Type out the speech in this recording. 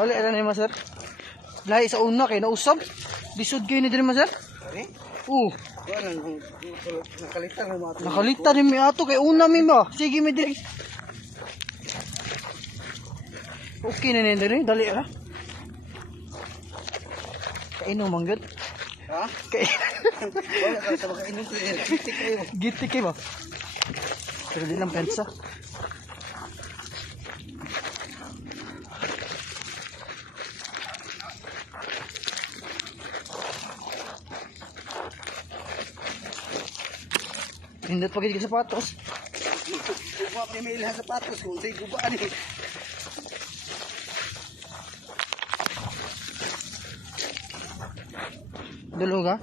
Dali na ni Master. Lahi sa una kay nausab. Lisod kayo ni diri Master. Nakalitan ni mi ato kay una mi ba. Sige mi diri. Okay na ni diri, dali ra. Kainom man gud. Ha? Kay Wala ka sa makainom ko eh. Gitik kayo. giti kay ba. Pero di lang pensa. Hindot pagid ka sapatos. Guba pa may ilang sapatos kung sa'y gubaan eh. Dulog ha.